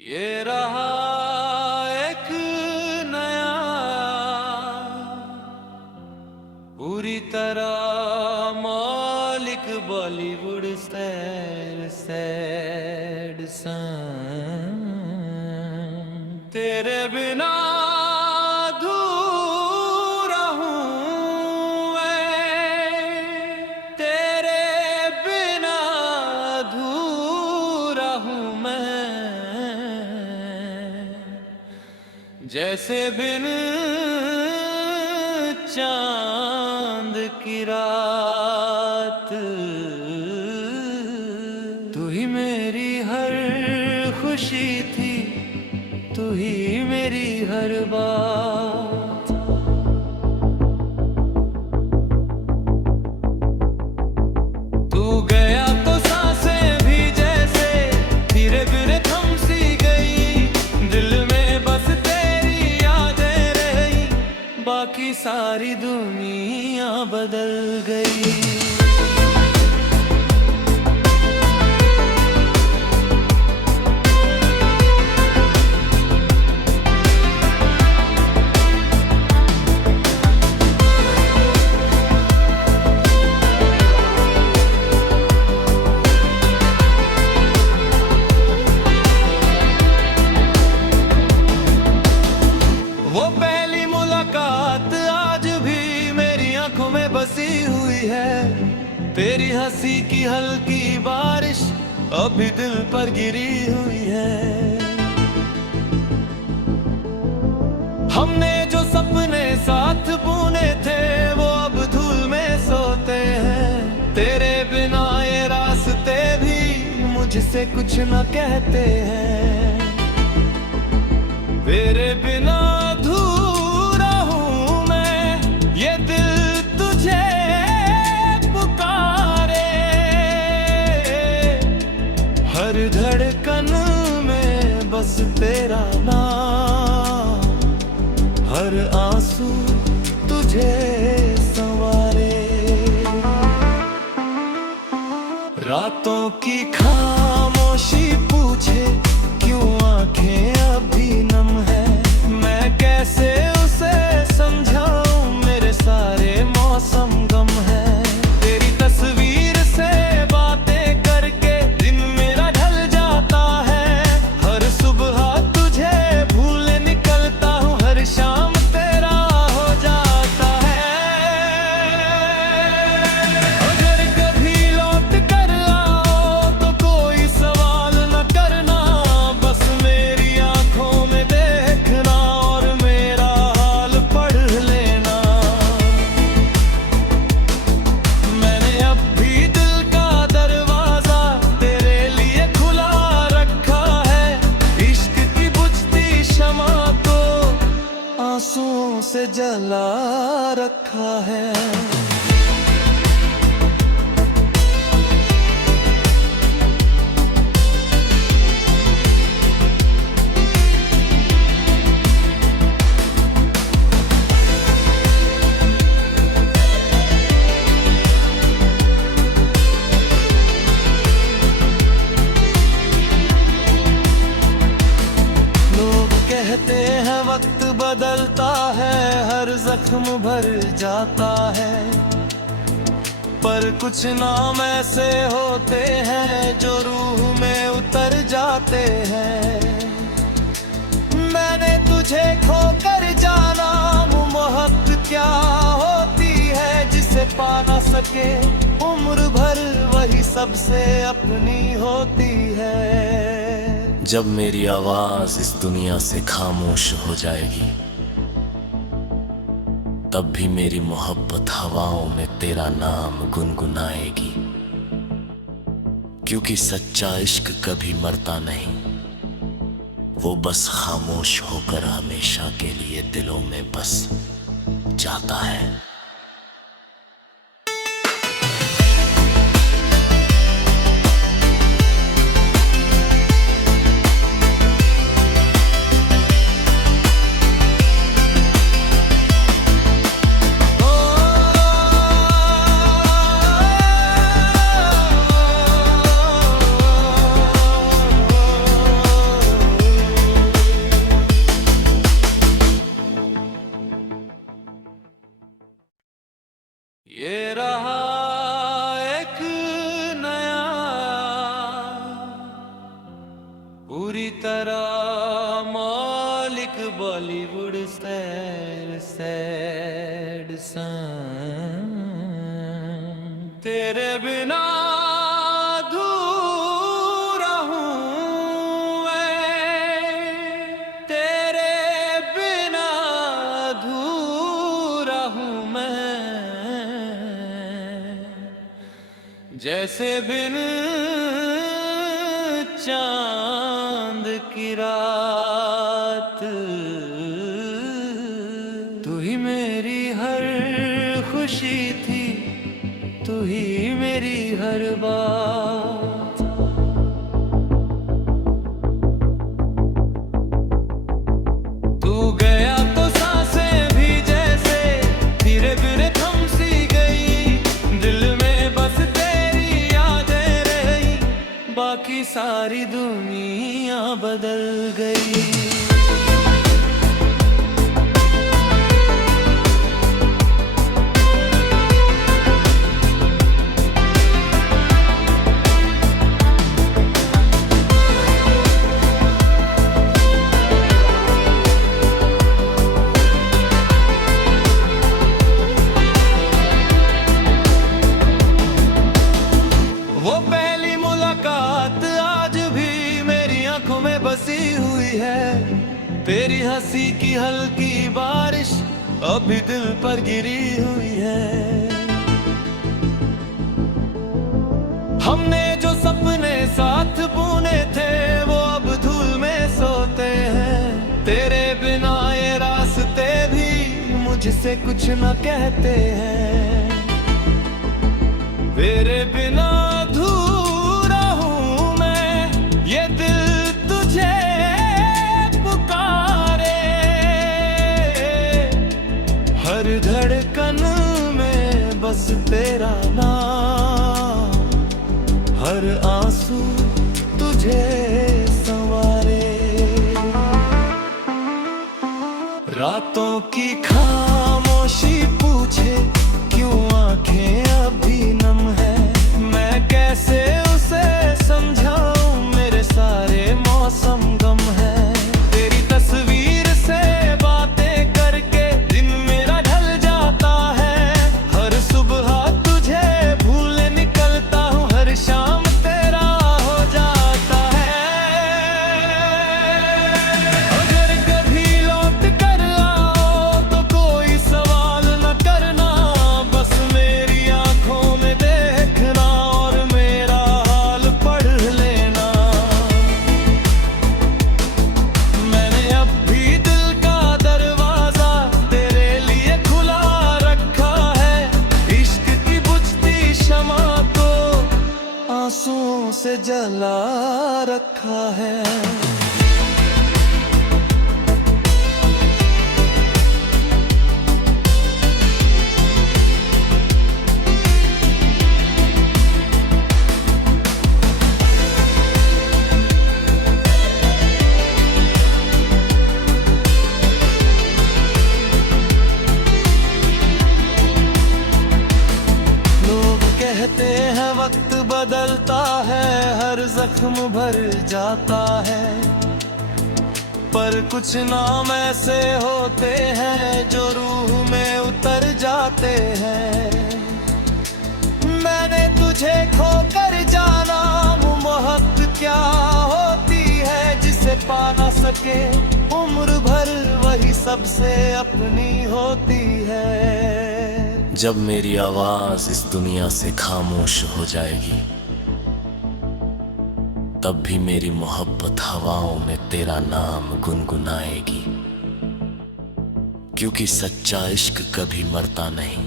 ये रहा एक नया पूरी तरह मौलिक बॉलीवुड सैड सॉन्ग। तेरे बिना अधूरा हूँ मैं, तेरे बिना अधूरा हूँ मैं, जैसे बिन चांद की रात। तू ही मेरी हर खुशी थी, तू ही मेरी हर बात। तू गया तो सांसें भी जैसे धीरे धीरे थम सी गई, दिल में बस तेरी यादें रही, बाकी सारी दुनिया बदल गई। वो पहली मुलाकात आज भी मेरी आंखों में बसी हुई है, तेरी हंसी की हल्की बारिश अभी दिल पर गिरी हुई है। हमने जो सपने साथ बुने थे वो अब धूल में सोते हैं, तेरे बिना ये रास्ते भी मुझसे कुछ न कहते हैं। तेरे बिना अधूरा हूँ मैं, ये दिल तुझे पुकारे, हर धड़कन में बस तेरा नाम, हर आंसू तुझे संवारे। रातों की खामोशी पूछे क्यों आंखें अभी नम है, मैं कैसे उसे समझाऊं, मेरे सारे मौसम गम है। तेरी तस्वीर से बातें करके दिन मेरा ढल जाता है, हर सुबह तुझे भूलने निकलता हूँ, हर शाम तेरा हो जाता है। अगर कभी लौट कर आओ तो कोई सवाल न करना, बस मेरी आंखों में देखना और मेरा हाल पढ़ लेना। मैंने अब भी दिल का दरवाजा तेरे लिए खुला रखा है, इश्क की बुझती शमा को आंसुओं से जला रखा है। लोग कहते हैं वक्त बदलता है, हर जख्म भर जाता है, पर कुछ नाम ऐसे होते हैं जो रूह में उतर जाते हैं। मैंने तुझे खोकर जाना, मोहब्बत क्या होती है जिसे पा ना सके उम्र भर, वही सबसे अपनी होती है। जब मेरी आवाज इस दुनिया से खामोश हो जाएगी, तब भी मेरी मोहब्बत हवाओं में तेरा नाम गुनगुनाएगी, क्योंकि सच्चा इश्क कभी मरता नहीं, वो बस खामोश होकर हमेशा के लिए दिलों में बस जाता है। पूरी तरह मालिक बॉलीवुड सैड सॉन्ग। तेरे बिना अधूरा हूँ मैं, तेरे बिना अधूरा हूँ मैं, जैसे बिन चांद की रात। तू ही मेरी हर खुशी थी, तू ही मेरी हर बात। तू गया तो सांसें भी जैसे धीरे धीरे थम सी गई, दिल में बस तेरी यादें रही, बाकी सारी दुनिया बदल गई। वो पहली मुलाकात आज भी मेरी आंखों में बसी हुई है, तेरी हंसी की हल्की बारिश अभी दिल पर गिरी हुई है। हमने जो सपने साथ बुने थे वो अब धूल में सोते हैं, तेरे बिना ये रास्ते भी मुझसे कुछ न कहते हैं। तेरे बिना अधूरा हूँ मैं, ये दिल तुझे पुकारे, हर धड़कन में बस तेरा नाम, हर आंसू तुझे संवारे। रातों की खामोशी पूछे क्यों आंखें अभी नम है, मैं कैसे उसे समझाऊं, मेरे सारे मौसम गम है। तेरी तस्वीर से बातें करके दिन मेरा ढल जाता है, हर सुबह तुझे भूलने निकलता हूँ, हर शाम तेरा हो जाता है। अगर कभी लौट कर आओ तो कोई सवाल न करना, बस मेरी आंखों में देखना और मेरा हाल पढ़ लेना। मैंने अब भी दिल का दरवाजा तेरे लिए खुला रखा है, इश्क की बुझती शमा को आंसुओं से जला रखा है। लोग कहते हैं वक्त बदलता है, हर जख्म भर जाता है, पर कुछ नाम ऐसे होते हैं जो रूह में उतर जाते हैं। मैंने तुझे खोकर जाना, मोहब्बत क्या होती है जिसे पा ना सके उम्र भर, वही सबसे अपनी होती है। जब मेरी आवाज इस दुनिया से खामोश हो जाएगी, तब भी मेरी मोहब्बत हवाओं में तेरा नाम गुनगुनाएगी, क्योंकि सच्चा इश्क कभी मरता नहीं,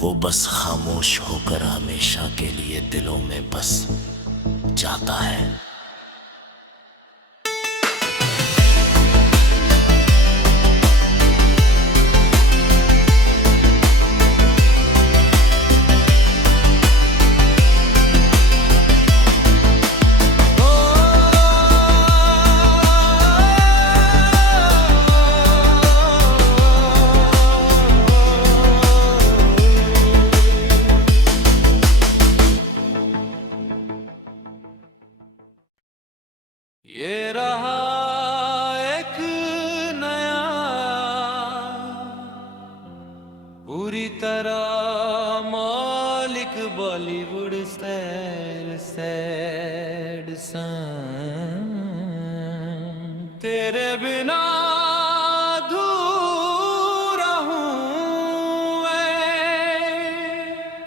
वो बस खामोश होकर हमेशा के लिए दिलों में बस जाता है। ये रहा एक नया पूरी तरह मौलिक बॉलीवुड सैड सॉन्ग। तेरे बिना अधूरा हूँ मैं,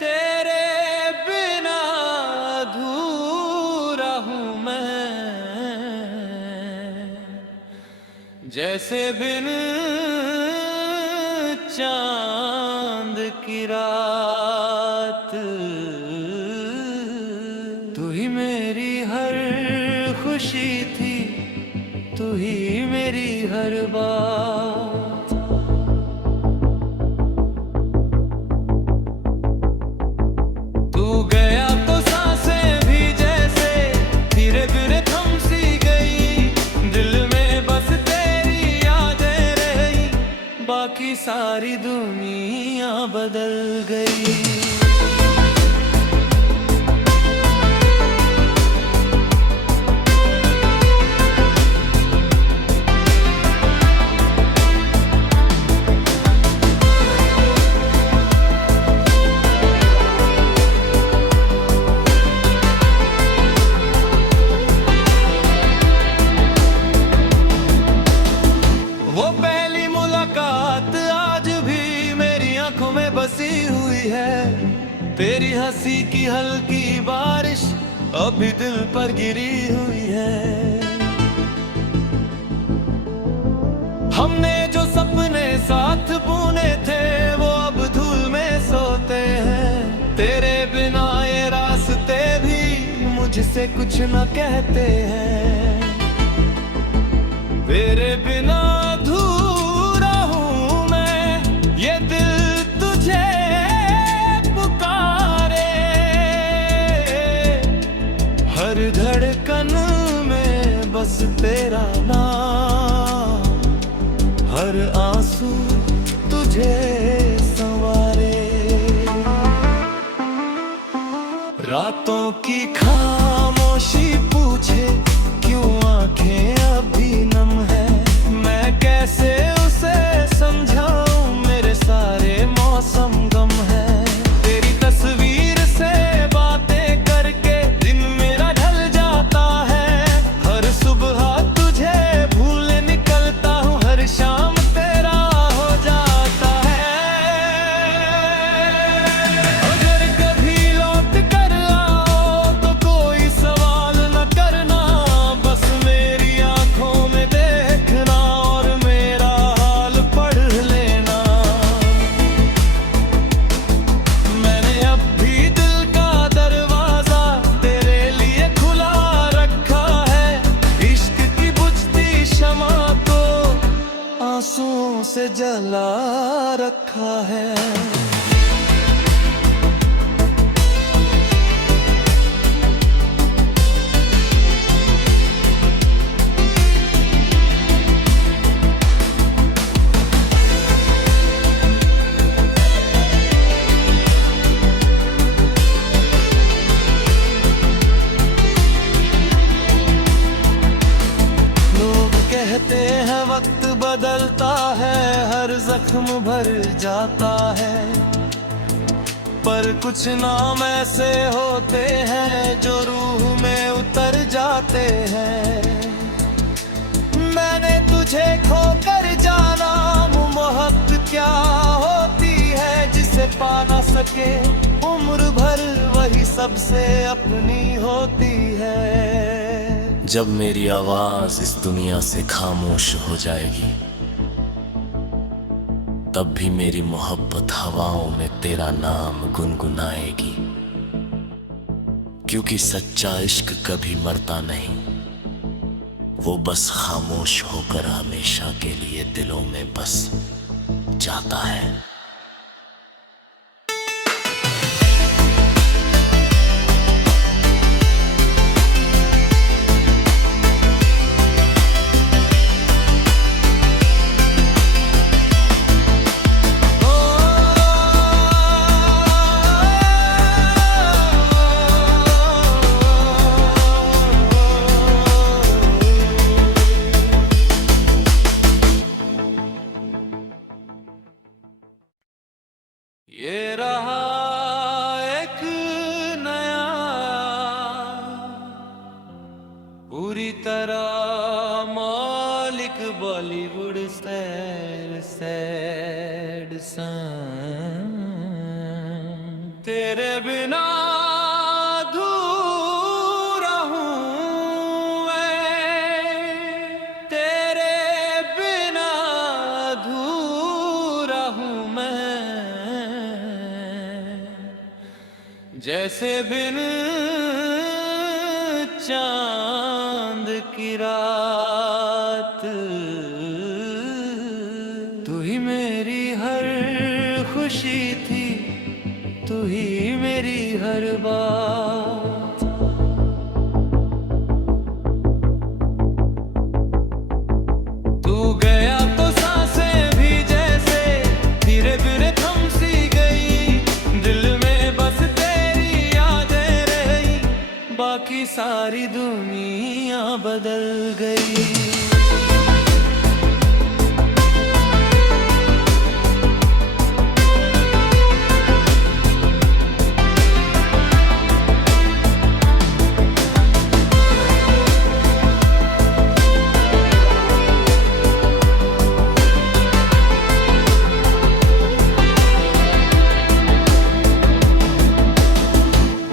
तेरे बिना अधूरा हूँ मैं, जैसे बिन चांद की रात। तू ही मेरी हर खुशी थी, तू ही मेरी हर बात। तू गया तो सांसें भी जैसे धीरे धीरे थम सी गई, दिल में बस तेरी यादें रही, बाकी सारी दुनिया बदल गई। वो पहली मुलाकात आज भी मेरी आंखों में बसी हुई है, तेरी हंसी की हल्की बारिश अभी दिल पर गिरी हुई है। हमने जो सपने साथ बुने थे वो अब धूल में सोते हैं, तेरे बिना ये रास्ते भी मुझसे कुछ न कहते हैं। तेरे बिना अधूरा हूँ मैं, ये दिल तुझे पुकारे, हर धड़कन में बस तेरा नाम, हर आंसू तुझे संवारे। रातों की खामोशी पूछे क्यों आंखें अभी नम है, मैं कैसे उसे समझाऊं, मेरे सारे मौसम गम है। तेरी तस्वीर से बातें करके दिन मेरा ढल जाता है, हर सुबह तुझे भूले निकलता हूँ, हर शाम तेरा हो जाता है। अगर कभी लौट कर आओ तो कोई सवाल न करना, बस मेरी आंखों में देखना और मेरा हाल पढ़ लेना। मैंने अब भी दिल का दरवाजा तेरे लिए खुला रखा है, इश्क की बुझती शमा को आंसुओं से जला रखा है। लोग कहते हैं वक्त बदलता है, हर जख्म भर जाता है, पर कुछ नाम ऐसे होते हैं जो रूह में उतर जाते हैं। मैंने तुझे खोकर जाना, मोहब्बत क्या होती है जिसे पा ना सके उम्र भर, वही सबसे अपनी होती है। जब मेरी आवाज इस दुनिया से खामोश हो जाएगी, तब भी मेरी मोहब्बत हवाओं में तेरा नाम गुनगुनाएगी, क्योंकि सच्चा इश्क कभी मरता नहीं, वो बस खामोश होकर हमेशा के लिए दिलों में बस जाता है। पूरी तरह मौलिक बॉलीवुड सैड सॉन्ग। तेरे बिना अधूरा हूँ मैं, तेरे बिना अधूरा हूँ मैं, जैसे बिन चांद की रात। तू ही मेरी हर खुशी थी, तू ही मेरी हर बात। तू गया तो सांसें भी जैसे धीरे धीरे थम सी गई, दिल में बस तेरी यादें रही, बाकी सारी दुनिया बदल गई।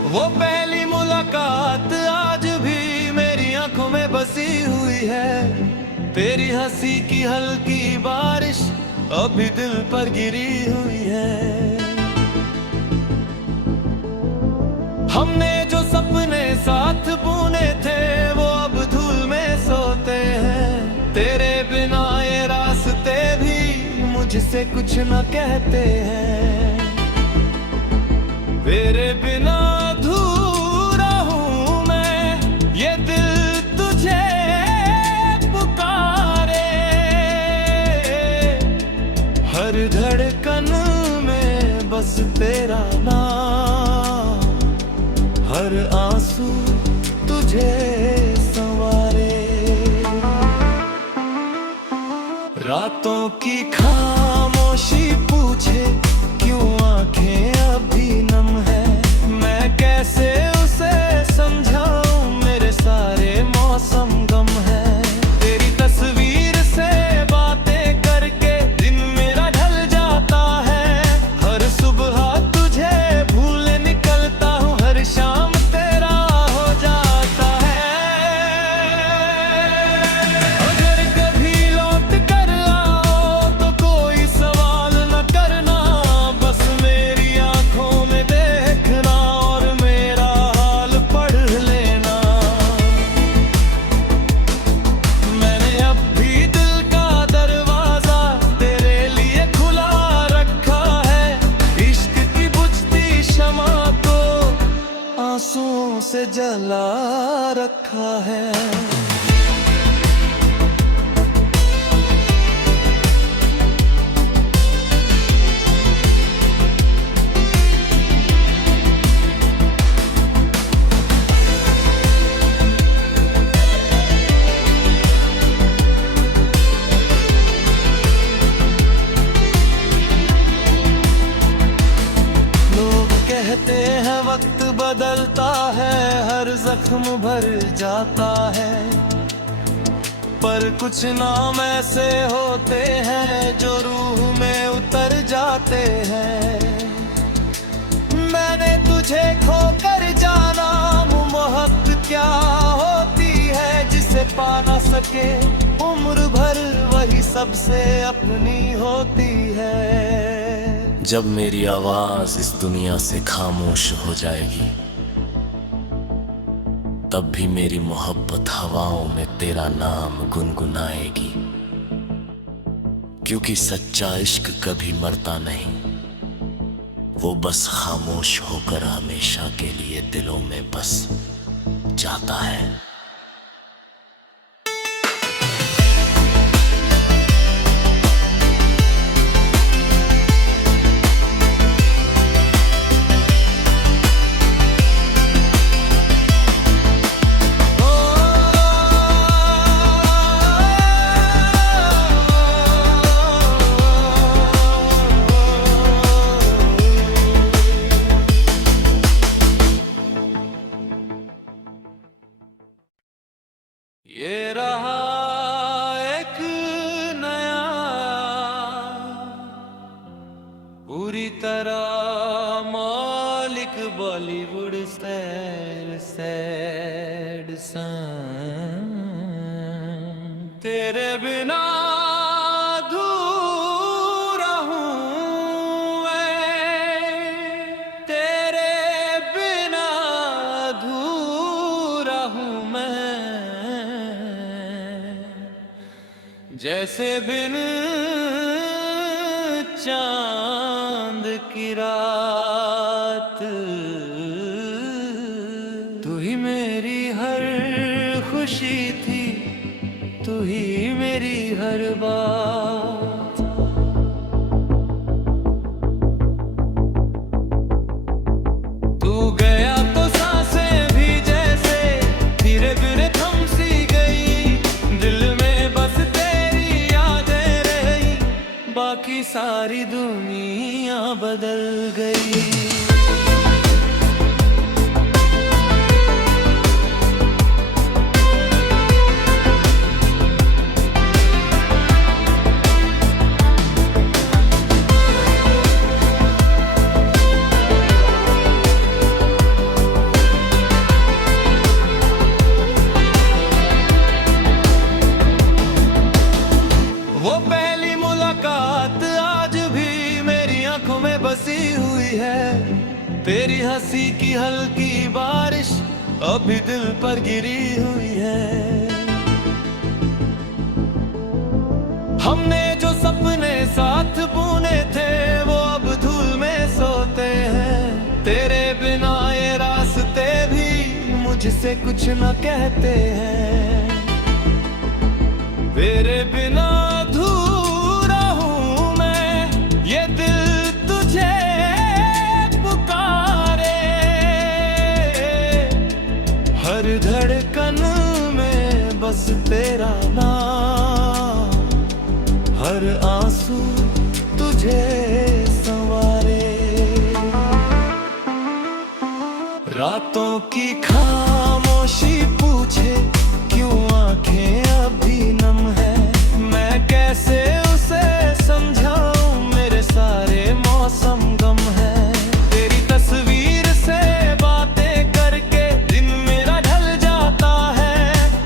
वो पहली मुलाकात आज भी मेरी आंखों में बसी हुई है, तेरी हंसी की हल्की बारिश अभी दिल पर गिरी हुई है। हमने जो सपने साथ बुने थे वो अब धूल में सोते हैं, तेरे बिना ये रास्ते भी मुझसे कुछ न कहते हैं। तेरे बिना अधूरा हूँ मैं, ये दिल तुझे पुकारे, हर धड़कन में बस तेरा नाम, हर आंसू तुझे संवारे। रातों की खामोशी पूछे क्यों आंखें अभी नम है, मैं कैसे उसे समझाऊं, मेरे सारे मौसम गम है। तेरी तस्वीर से बातें करके दिन मेरा ढल जाता है, हर सुबह तुझे भूले निकलता हूँ, हर शाम तेरा हो जाता है। अगर कभी लौट कर आओ तो कोई सवाल न करना, बस मेरी आंखों में देखना और मेरा हाल पढ़ लेना। मैंने अब भी दिल का दरवाजा तेरे लिए खुला रखा है, इश्क की बुझती शमा को आंसुओं से जला रखा है। लोग कहते हैं वक्त बदलता है, हर जख्म भर जाता है, पर कुछ नाम ऐसे होते हैं जो रूह में उतर जाते हैं। मैंने तुझे खोकर जाना, मोहब्बत क्या होती है जिसे पा ना सके उम्र भर, वही सबसे अपनी होती है। जब मेरी आवाज इस दुनिया से खामोश हो जाएगी, तब भी मेरी मोहब्बत हवाओं में तेरा नाम गुनगुनाएगी, क्योंकि सच्चा इश्क कभी मरता नहीं, वो बस खामोश होकर हमेशा के लिए दिलों में बस जाता है। ये रहा एक नया पूरी तरह मौलिक बॉलीवुड स्टाइल सैड सॉन्ग। तेरे बिना अधूरा हूँ मैं, तेरे बिना अधूरा हूँ मैं, जैसे बिन चांद की रात। तू ही मेरी हर खुशी थी, तू ही मेरी हर बात। तू गया तो सांसें भी जैसे धीरे धीरे थम सी गई, दिल में बस तेरी यादें रही, बाकी सारी दुनिया बदल गई। वो पहली मुलाकात आज भी मेरी आंखों में बसी हुई है, तेरी हंसी की हल्की बारिश अभी दिल पर गिरी हुई है। हमने जो सपने साथ बुने थे वो अब धूल में सोते हैं, तेरे बिना ये रास्ते भी मुझसे कुछ न कहते हैं। तेरे बिना अधूरा हूँ मैं, ये दिल तुझे पुकारे, हर धड़कन में बस तेरा नाम, हर आंसू तुझे संवारे। रातों की खामोशी पूछे क्यों आंखें अभी नम है, मैं कैसे उसे समझाऊं, मेरे सारे मौसम गम है। तेरी तस्वीर से बातें करके दिन मेरा ढल जाता है,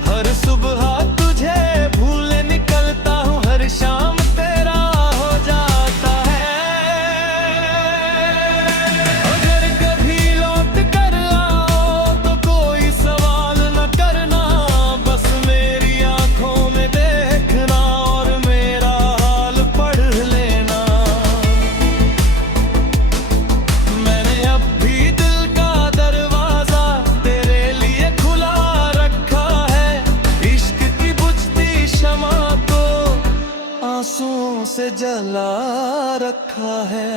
हर सुबह तुझे भूले निकलता हूँ, हर शाम तेरा हो जाता है। अगर कभी लौट कर आओ तो कोई सवाल न करना, बस मेरी आंखों में देखना और मेरा हाल पढ़ लेना। मैंने अब भी दिल का दरवाजा तेरे लिए खुला रखा है, इश्क की बुझती शमा को आंसुओं से जला रखा है।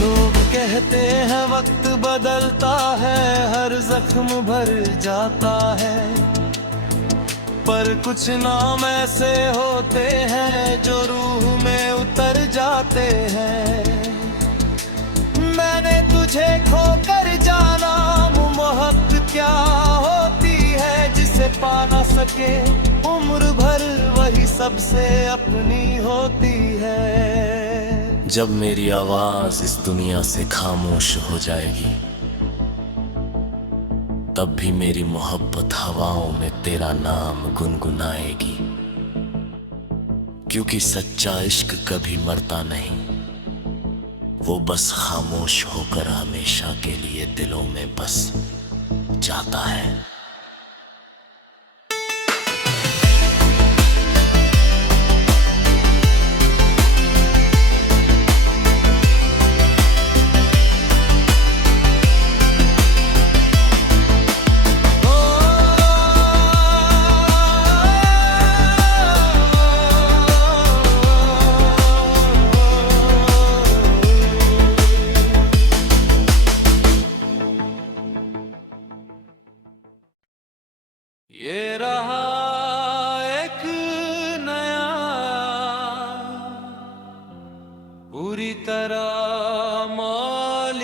लोग कहते हैं वक्त बदलता है, हर जख्म भर जाता है, पर कुछ नाम ऐसे होते हैं जो रूह में उतर जाते हैं। मैंने तुझे खोकर जाना, मोहब्बत क्या होती है जिसे पा ना सके, उम्र भर वही सबसे अपनी होती है। जब मेरी आवाज इस दुनिया से खामोश हो जाएगी, तब भी मेरी मोहब्बत हवाओं में तेरा नाम गुनगुनाएगी, क्योंकि सच्चा इश्क कभी मरता नहीं, वो बस खामोश होकर हमेशा के लिए दिलों में बस जाता है।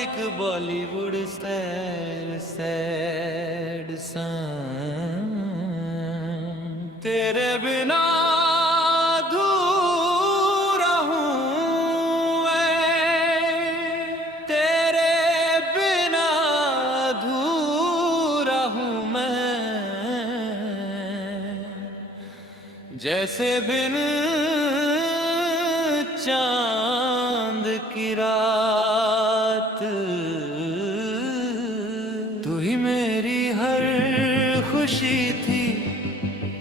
एक बॉलीवुड सैड सॉन्ग। तेरे बिना अधूरा हूँ मैं, तेरे बिना अधूरा हूँ मैं, जैसे बिन चांद की रात। तू ही मेरी हर खुशी थी,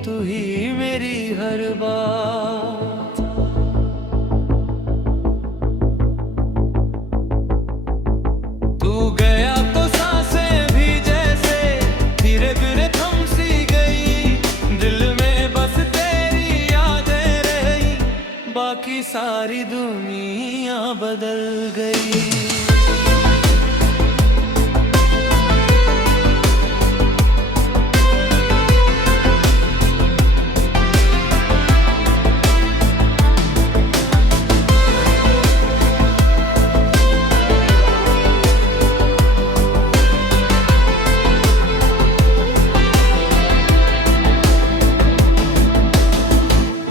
तू ही मेरी हर बात। तू गया तो सांसें भी जैसे धीरे धीरे थम सी गई, दिल में बस तेरी यादें रही, बाकी सारी दुनिया बदल गई।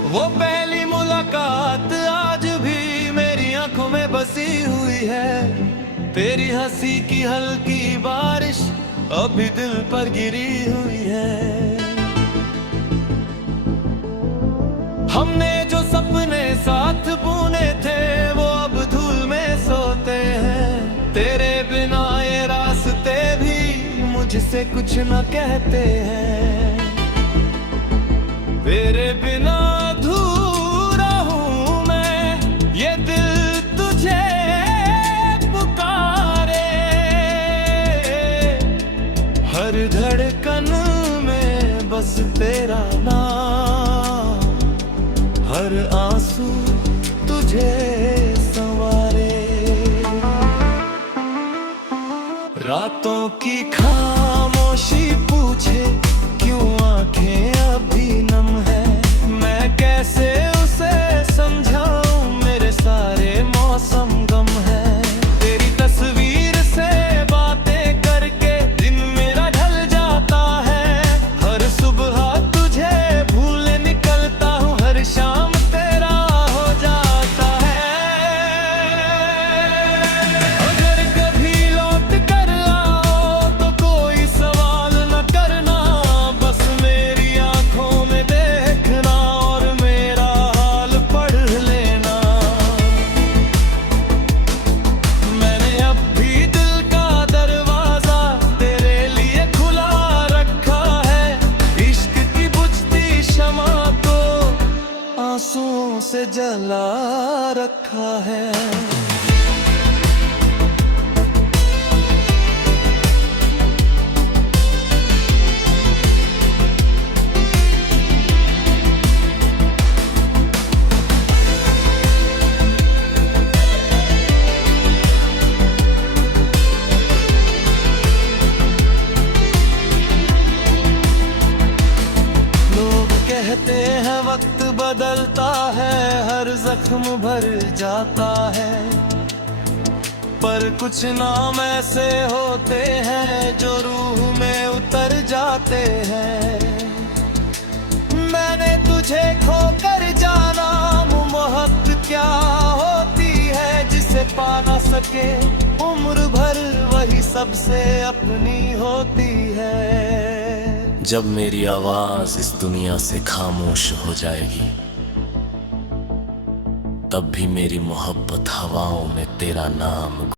वो पहली मुलाकात आज भी मेरी आंखों में बसी हुई है, तेरी हंसी की हल्की बारिश अभी दिल पर गिरी हुई है। हमने जो सपने साथ बुने थे वो अब धूल में सोते हैं, तेरे बिना ये रास्ते भी मुझसे कुछ न कहते हैं। तेरे बिना अधूरा हूँ मैं, ये दिल तुझे पुकारे, हर धड़कन में बस तेरा नाम, हर आंसू तुझे संवारे। रातों की खामोशी पूछे क्यों आंखें अभी नम है, मैं कैसे उसे समझाऊं, मेरे सारे मौसम गम है। तेरी तस्वीर से बातें करके दिन मेरा ढल जाता है, हर सुबह तुझे भूले निकलता हूँ, हर शाम तेरा हो जाता है। अगर कभी लौट कर आओ तो कोई सवाल न करना, बस मेरी आंखों में देखना और मेरा हाल पढ़ लेना। मैंने अब भी दिल का दरवाजा तेरे लिए खुला रखा है, इश्क की बुझती शमा को आंसुओं से जला रखा है। लोग कहते हैं वक्त बदलता है, हर जख्म भर जाता है, पर कुछ नाम ऐसे होते हैं जो रूह में उतर जाते हैं। मैंने तुझे खोकर जाना, मोहब्बत क्या होती है जिसे पा ना सके उम्र भर, वही सबसे अपनी होती है। जब मेरी आवाज इस दुनिया से खामोश हो जाएगी, तब भी मेरी मोहब्बत हवाओं में तेरा नाम